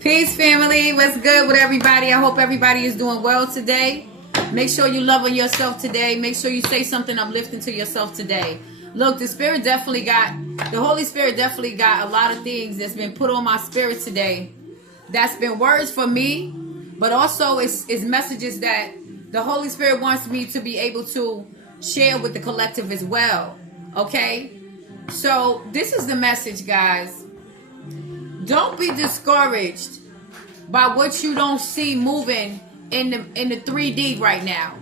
Peace, family. What's good with everybody? I hope everybody is doing well today. Make sure you love on yourself today. Make sure you say something uplifting to yourself today. Look, the Holy Spirit definitely got a lot of things that's been put on my spirit today. That's been words for me, but also it's messages that the Holy Spirit wants me to be able to share with the collective as well. Okay? So this is the message, guys. Don't be discouraged by what you don't see moving in the 3D right now.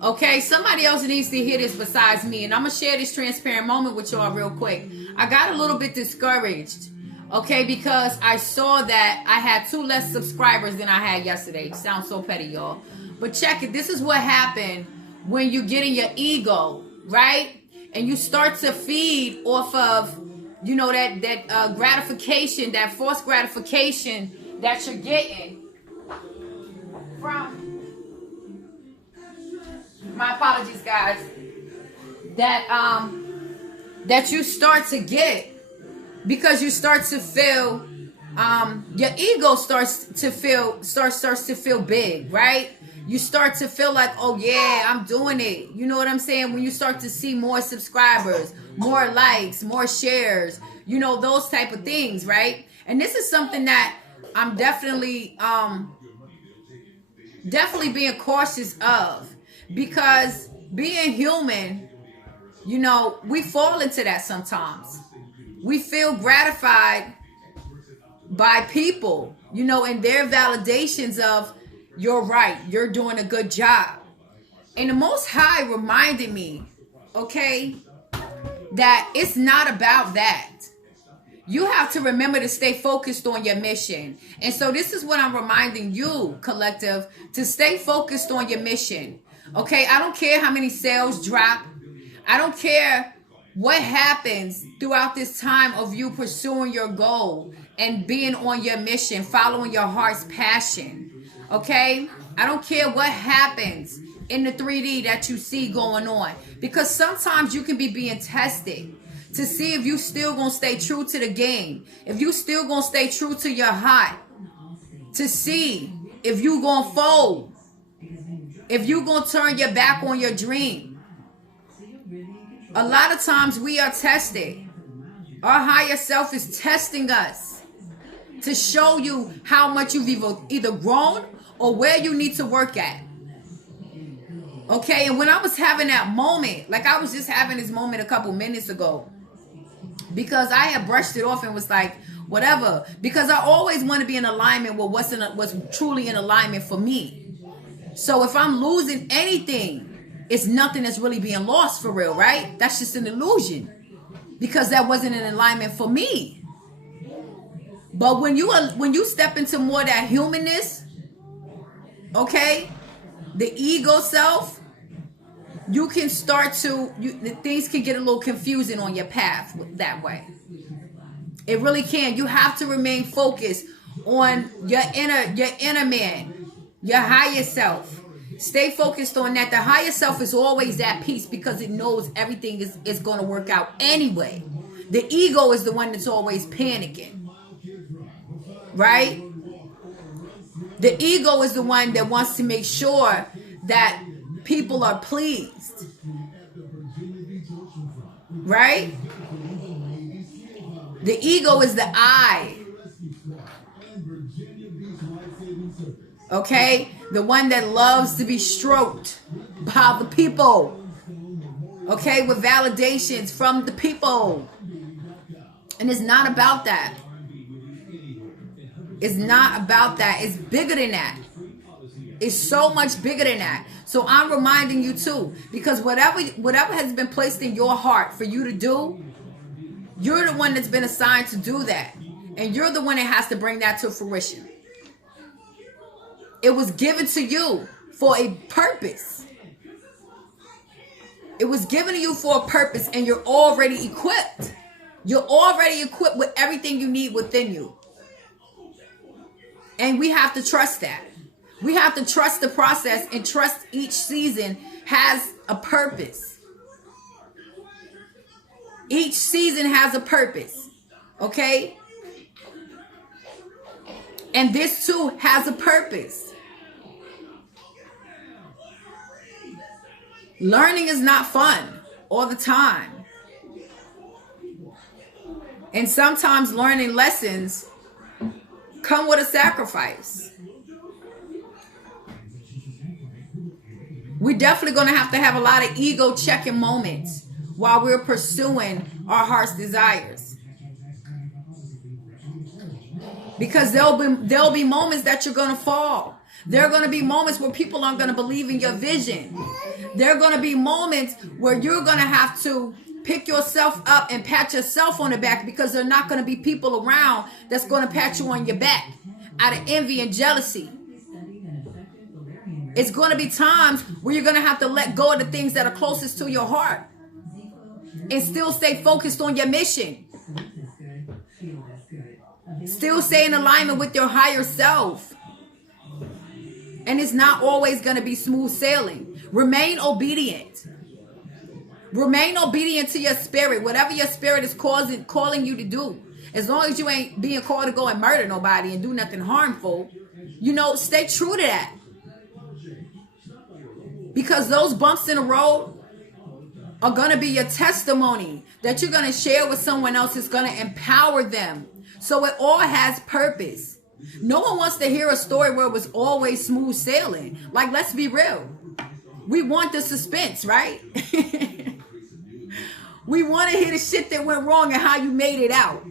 Okay, somebody else needs to hear this besides me, and I'm gonna share this transparent moment with y'all real quick. I got a little bit discouraged, okay, because I saw that I had 2 less subscribers than I had yesterday. Sounds so petty, y'all, but check it. This is what happened when you get in your ego, right? And you start to feed off of, you know, that gratification, that false gratification that you're getting from, my apologies, guys, that you start to get because you start to feel, your ego starts to feel big, right? You start to feel like, oh yeah, I'm doing it. You know what I'm saying? When you start to see more subscribers, more likes, more shares, you know, those type of things, right? And this is something that I'm definitely being cautious of, because being human, you know, we fall into that sometimes. We feel gratified by people, you know, and their validations of, you're right, you're doing a good job. And the Most High reminded me, okay, that it's not about that. You have to remember to stay focused on your mission. And so this is what I'm reminding you, collective, to stay focused on your mission. Okay, I don't care how many sales drop. I don't care what happens throughout this time of you pursuing your goal and being on your mission, following your heart's passion. Okay, I don't care what happens in the 3D that you see going on, because sometimes you can be being tested to see if you still gonna stay true to the game, if you still gonna stay true to your heart, to see if you gonna fold, if you gonna turn your back on your dream. A lot of times we are tested. Our higher self is testing us to show you how much you've either grown or where you need to work at. Okay, and when I was having that moment, like I was just having this moment a couple minutes ago, because I had brushed it off and was like, whatever, because I always want to be in alignment with what's truly in alignment for me. So if I'm losing anything, it's nothing that's really being lost for real, right? That's just an illusion, because that wasn't in alignment for me. But when you step into more of that humanness, okay, the ego self, you can start to, things can get a little confusing on your path that way. It really can. You have to remain focused on your inner man, your higher self. Stay focused on that. The higher self is always at peace because it knows everything is going to work out anyway. The ego is the one that's always panicking, right? The ego is the one that wants to make sure that people are pleased, right? The ego is the I, okay? The one that loves to be stroked by the people, okay? With validations from the people. And it's not about that. It's not about that. It's bigger than that. It's so much bigger than that. So I'm reminding you too, because whatever has been placed in your heart for you to do, you're the one that's been assigned to do that. And you're the one that has to bring that to fruition. It was given to you for a purpose. It was given to you for a purpose, and you're already equipped. You're already equipped with everything you need within you. And we have to trust that. We have to trust the process and trust each season has a purpose. Each season has a purpose. Okay? And this too has a purpose. Learning is not fun all the time. And sometimes learning lessons come with a sacrifice. We're definitely going to have a lot of ego checking moments while we're pursuing our heart's desires. Because there'll be moments that you're going to fall. There are going to be moments where people aren't going to believe in your vision. There are going to be moments where you're going to have to pick yourself up and pat yourself on the back, because there are not going to be people around that's going to pat you on your back out of envy and jealousy. It's going to be times where you're going to have to let go of the things that are closest to your heart and still stay focused on your mission. Still stay in alignment with your higher self. And it's not always going to be smooth sailing. Remain obedient. Remain obedient to your spirit. Whatever your spirit is calling you to do. As long as you ain't being called to go and murder nobody and do nothing harmful, stay true to that. Because those bumps in the road are going to be your testimony that you're going to share with someone else. It's going to empower them. So it all has purpose. No one wants to hear a story where it was always smooth sailing. Like, let's be real. We want the suspense, right? We want to hear the shit that went wrong and how you made it out.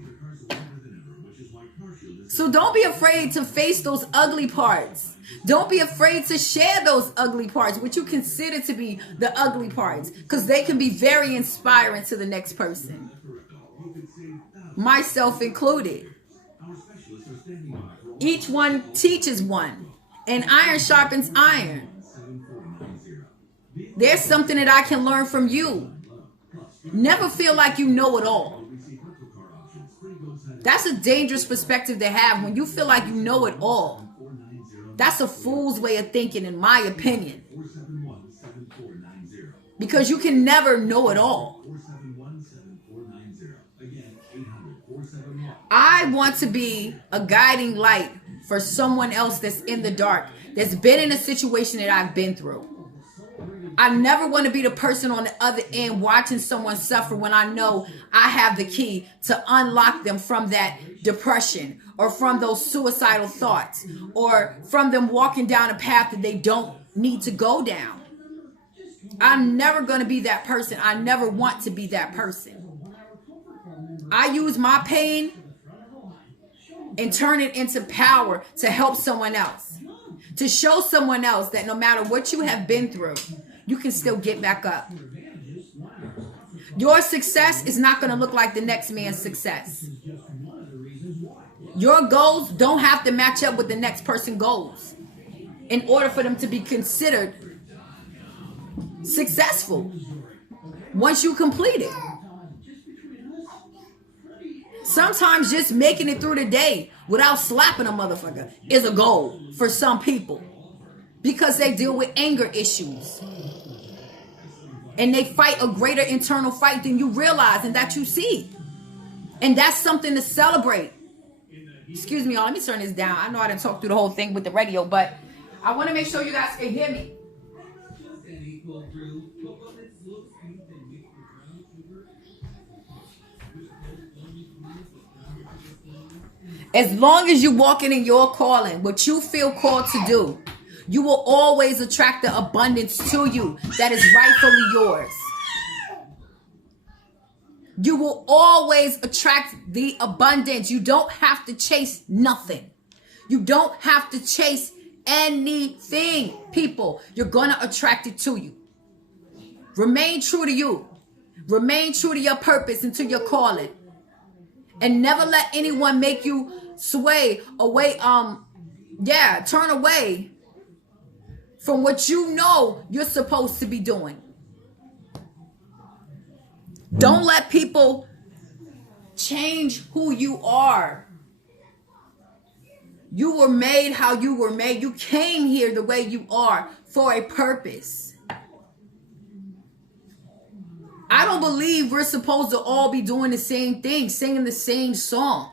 So don't be afraid to face those ugly parts. Don't be afraid to share those ugly parts, what you consider to be the ugly parts, because they can be very inspiring to the next person. Myself included. Each one teaches one, and iron sharpens iron. There's something that I can learn from you. Never feel like you know it all. That's a dangerous perspective to have, when you feel like you know it all. That's a fool's way of thinking, in my opinion. Because you can never know it all. I want to be a guiding light for someone else that's in the dark, that's been in a situation that I've been through. I never want to be the person on the other end watching someone suffer when I know I have the key to unlock them from that depression, or from those suicidal thoughts, or from them walking down a path that they don't need to go down. I'm never going to be that person. I never want to be that person. I use my pain and turn it into power to help someone else. To show someone else that no matter what you have been through, you can still get back up. Your success is not going to look like the next man's success. Your goals don't have to match up with the next person's goals in order for them to be considered successful once you complete it. Sometimes just making it through the day without slapping a motherfucker is a goal for some people, because they deal with anger issues and they fight a greater internal fight than you realize and that you see. And that's something to celebrate. Excuse me, y'all. Let me turn this down. I know I didn't talk through the whole thing with the radio, but I want to make sure you guys can hear me. As long as you're walking in your calling, what you feel called to do, you will always attract the abundance to you that is rightfully yours. You will always attract the abundance. You don't have to chase nothing. You don't have to chase anything, people. You're going to attract it to you. Remain true to you. Remain true to your purpose and to your calling. And never let anyone make you sway away, turn away from what you know you're supposed to be doing. Don't let people change who you are. You were made how you were made. You came here the way you are for a purpose. I don't believe we're supposed to all be doing the same thing, singing the same song.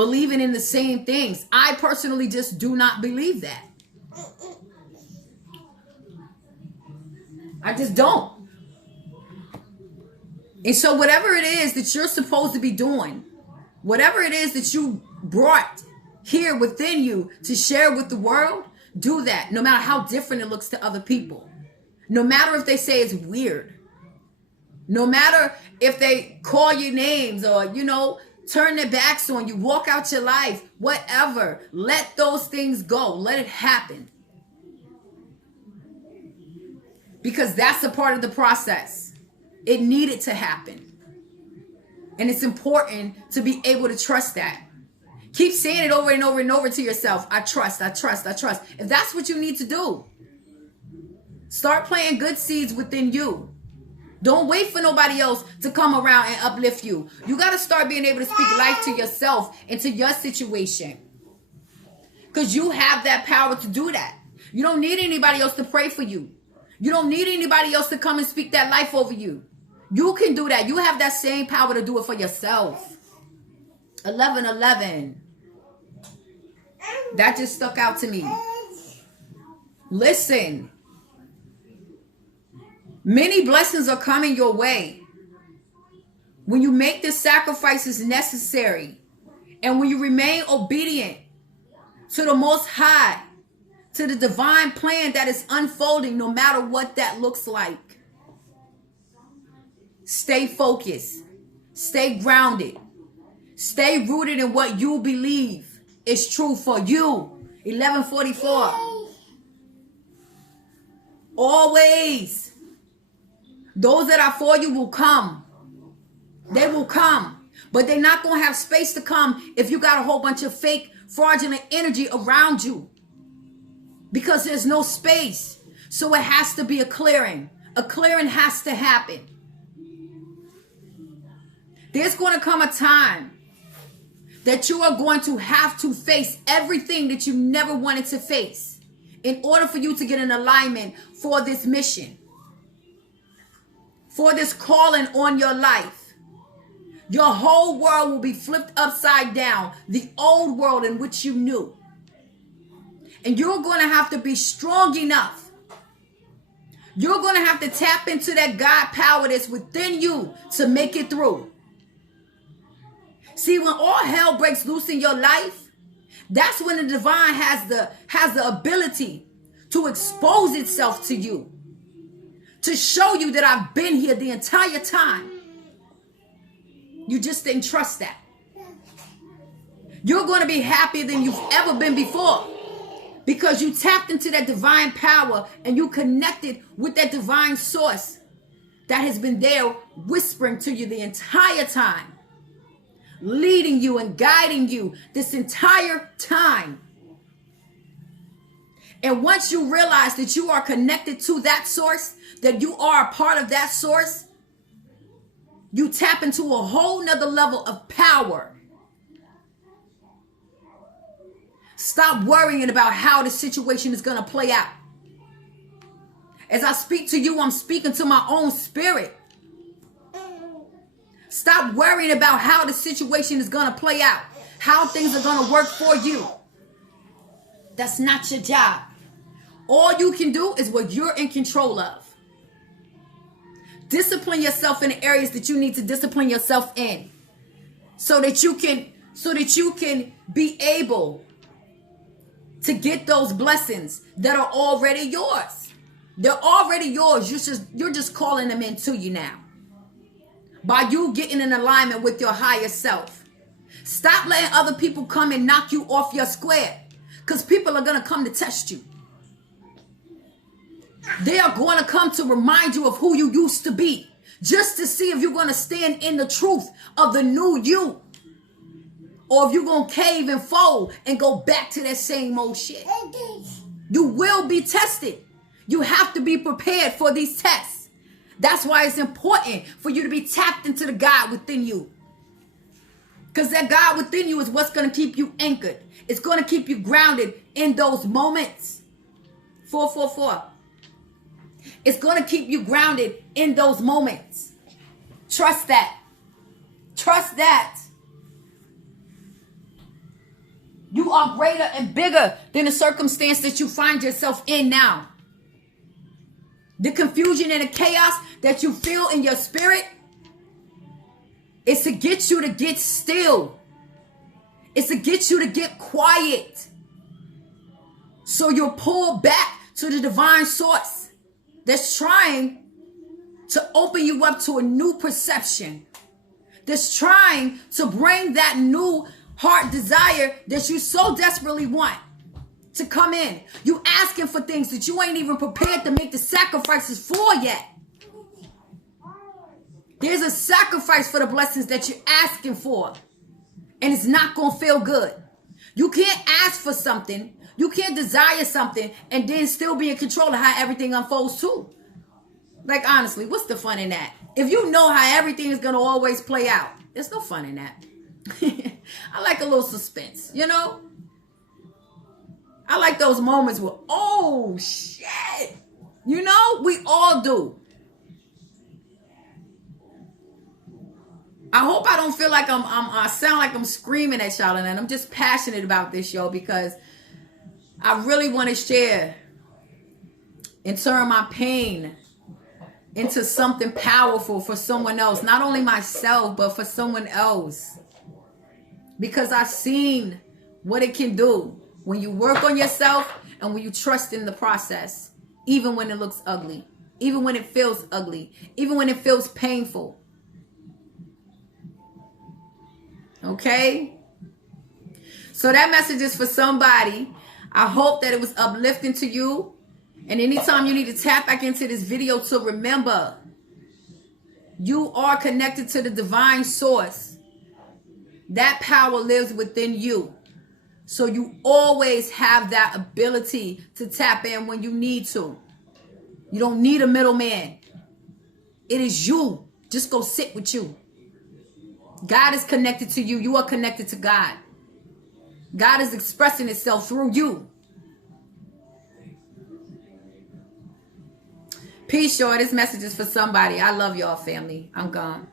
believing in the same things. I personally just do not believe that. I just don't. And so whatever it is that you're supposed to be doing, whatever it is that you brought here within you to share with the world, do that, no matter how different it looks to other people. No matter if they say it's weird. No matter if they call you names or, turn their backs on you, walk out your life, whatever. Let those things go. Let it happen. Because that's a part of the process. It needed to happen. And it's important to be able to trust that. Keep saying it over and over and over to yourself. I trust, I trust, I trust. If that's what you need to do, start planting good seeds within you. Don't wait for nobody else to come around and uplift you. You got to start being able to speak life to yourself and to your situation. Because you have that power to do that. You don't need anybody else to pray for you. You don't need anybody else to come and speak that life over you. You can do that. You have that same power to do it for yourself. 11:11. That just stuck out to me. Listen. Many blessings are coming your way. When you make the sacrifices necessary and when you remain obedient to the Most High, to the divine plan that is unfolding, no matter what that looks like. Stay focused. Stay grounded. Stay rooted in what you believe is true for you. 11:44. Always. Those that are for you will come. They will come. But they're not going to have space to come if you got a whole bunch of fake, fraudulent energy around you. Because there's no space. So it has to be a clearing. A clearing has to happen. There's going to come a time that you are going to have to face everything that you never wanted to face in order for you to get in alignment for this mission. For this calling on your life. Your whole world will be flipped upside down. The old world in which you knew. And you're going to have to be strong enough. You're going to have to tap into that God power that's within you to make it through. See, when all hell breaks loose in your life, that's when the divine has the ability to expose itself to you. To show you that I've been here the entire time. You just didn't trust that. You're going to be happier than you've ever been before. Because you tapped into that divine power and you connected with that divine source that has been there whispering to you the entire time. Leading you and guiding you this entire time. And once you realize that you are connected to that source, that you are a part of that source, you tap into a whole nother level of power. Stop worrying about how the situation is going to play out. As I speak to you, I'm speaking to my own spirit. Stop worrying about how the situation is going to play out, how things are going to work for you. That's not your job. All you can do is what you're in control of. Discipline yourself in the areas that you need to discipline yourself in, so that you can be able to get those blessings that are already yours. They're already yours. You're just calling them into you now. By you getting in alignment with your higher self. Stop letting other people come and knock you off your square. Because people are going to come to test you. They are going to come to remind you of who you used to be. Just to see if you're going to stand in the truth of the new you. Or if you're going to cave and fold and go back to that same old shit. You will be tested. You have to be prepared for these tests. That's why it's important for you to be tapped into the God within you. Because that God within you is what's going to keep you anchored. It's going to keep you grounded in those moments. 444. It's going to keep you grounded in those moments. Trust that. Trust that. You are greater and bigger than the circumstance that you find yourself in now. The confusion and the chaos that you feel in your spirit is to get you to get still. It's to get you to get quiet. So you'll pull back to the divine source that's trying to open you up to a new perception. That's trying to bring that new heart desire that you so desperately want to come in. You asking for things that you ain't even prepared to make the sacrifices for yet. There's a sacrifice for the blessings that you're asking for. And it's not going to feel good. You can't ask for something. You can't desire something and then still be in control of how everything unfolds too. Like, honestly, what's the fun in that? If you know how everything is going to always play out, there's no fun in that. I like a little suspense, you know? I like those moments where, oh, shit. You know, we all do. I hope I don't feel like I sound like I'm screaming at y'all, and I'm just passionate about this, yo, because I really want to share and turn my pain into something powerful for someone else. Not only myself, but for someone else. Because I've seen what it can do when you work on yourself and when you trust in the process, even when it looks ugly, even when it feels ugly, even when it feels painful. Okay? So that message is for somebody. I hope that it was uplifting to you. And anytime you need to tap back into this video to remember, you are connected to the divine source. That power lives within you. So you always have that ability to tap in when you need to. You don't need a middleman. It is you. Just go sit with you. God is connected to you. You are connected to God. God is expressing itself through you. Peace, y'all. This message is for somebody. I love y'all, family. I'm gone.